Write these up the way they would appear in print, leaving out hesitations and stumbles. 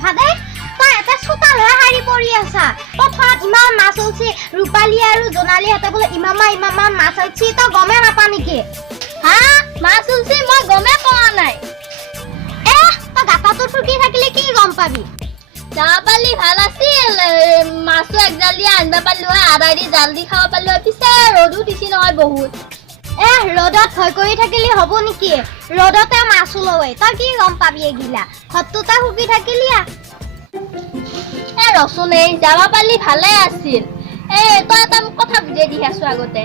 ভাদে তই এটা চোতা লৰা হাৰি পৰি আছা পথাৰত ইমান মাছ উঠছি ৰূপালী আৰু জোনালী হাতে বোলে ইমামা মাছ উঠছি তই গমে নাপা নেকি হা মাছ উঠছি মই গমে পোৱা নাই তই গাঁতাটো ঠুকি থাকিলে কি গম পাবি যাব পালি ভাল আছিল মাছো একজাল দি আনিব পাৰলো হয় আধা দি জাল দি খাব পাৰলো হয় পিছে ৰ'দো দিছি নহয় বহুত ৰ'দত ভয় কৰি থাকিলে হ'ব নেকি ৰ'দতে মাছ ওলয় তই কি গম পাবি এগিলা ঘৰটো তই শুকি থাকিলি ৰচোন এই যাব পাৰলি ভালে আছিল তই এটা মোক কথা বুজাই দি আছো আগতে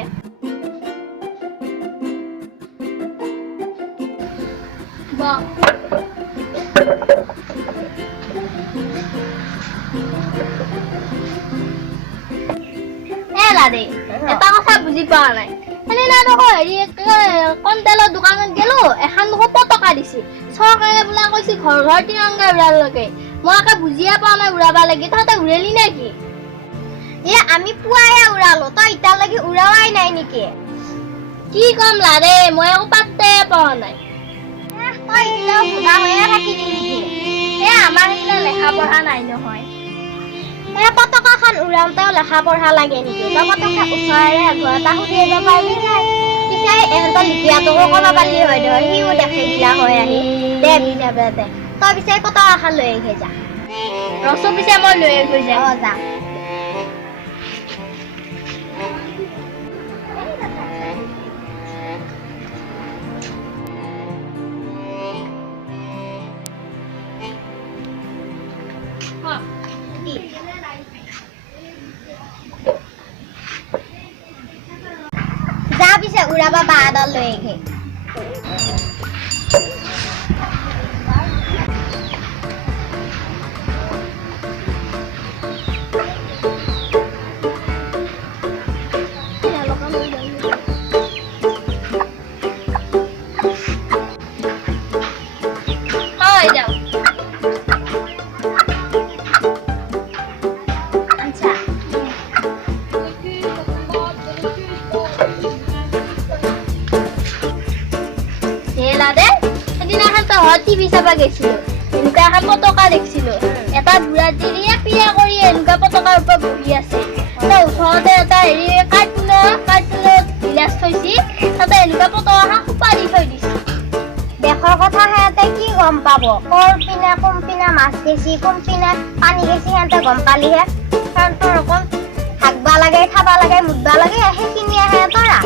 লাদে এটা কথা বুজি পোৱা নাই কণ্টেলৰ দোকানত গেলো এখন পতকা দিছে চৰকাৰে বোলে কৈছে ঘৰ ঘৰ তিৰংগা উৰাৰ লগে মই আকৌ বুজিয়ে পোৱা নাই উৰাবা লাগে তহঁতে উৰালি নেকি আমি পুৱাই উৰালো তই এতিয়ালৈকে উৰাৱাই নাই নেকি কি কম লাদে মই আকৌ পাত্তে পোৱা নাই তই এতিয়াও ভুগা হৈয়ে থাকিলি নেকি আমাৰ সেইবিলাক লেখা পঢ়া নাই নহয় পতকাখন উৰাওঁতেও লেখা পঢ়া লাগে নেকি তই পতকা ওচৰৰে ঘৰটা সুধি আহিব পাৰিলি নাই পিছে এহঁতৰ লিপিয়াটোকো ক'ব পাৰিলি হয় দে সিও দেখাই দিলা হয় আহি দে তই পিছে পতকাখন লৈ আহি যা ৰচো পিছে মই লৈ গৈ যাম যা যা পিছে উৰাবা বাঁহডাল লৈ আহি টিভি চাবা গৈছিলো এনেকুৱা এখন পতকা দেখিছিলো এটা বুঢ়া তিৰিয়ে পিয়া কৰি এনেকুৱা পতকাৰ ওপৰত বহি আছে ওচৰতে এটা হেৰি কাৰ্টুনত গিলাচ থৈছি তাতে এনেকুৱা পতকা সোপা দি থৈ দিছে দেশৰ কথা সিহঁতে কি গম পাব কৰ পিনে কোন পিনে মাছ গেছি কোন পিনে পানী গেছি সিহঁতে গম পালিহে সিহঁতৰ অকল থাকবা লাগে খাবা লাগে মুতবা লাগে সেইখিনিয়ে সিহঁতৰা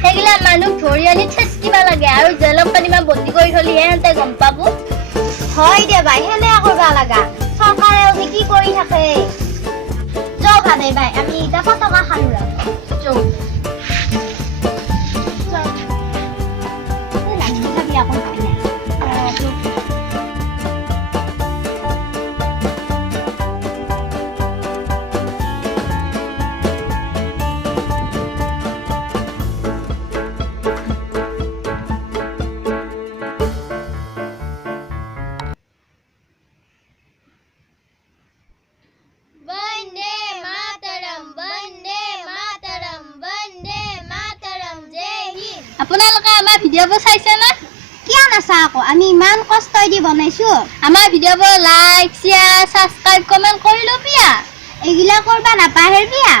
সেইগিলা মানুহ ধৰি আনি ঠেচকিবা লাগে আৰু জেলত কেনিবা বন্দী কৰি থলিহে সিহঁতে গম পাব হয় দে বাই সেনে কৰবা লাগা চৰকাৰেও যে কি কৰি থাকে যাও ভাদে বাই আমি এতিয়া পতকা খান উৰাও আপোনালোকে আমাৰ ভিডিঅ'বোৰ চাইছে না কিয় নাচা আকৌ আমি ইমান কষ্টই দি বনাইছো আমাৰ ভিডিঅ'বোৰ লাইক শ্বেয়াৰ সাবস্ক্ৰাইব কমেন্ট কৰি লবিয়া এইগিলা কৰবা নাপাহেৰবিয়া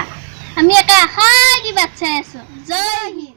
আমি একে আশা কিবা চাই আছো জয় হিন্দ।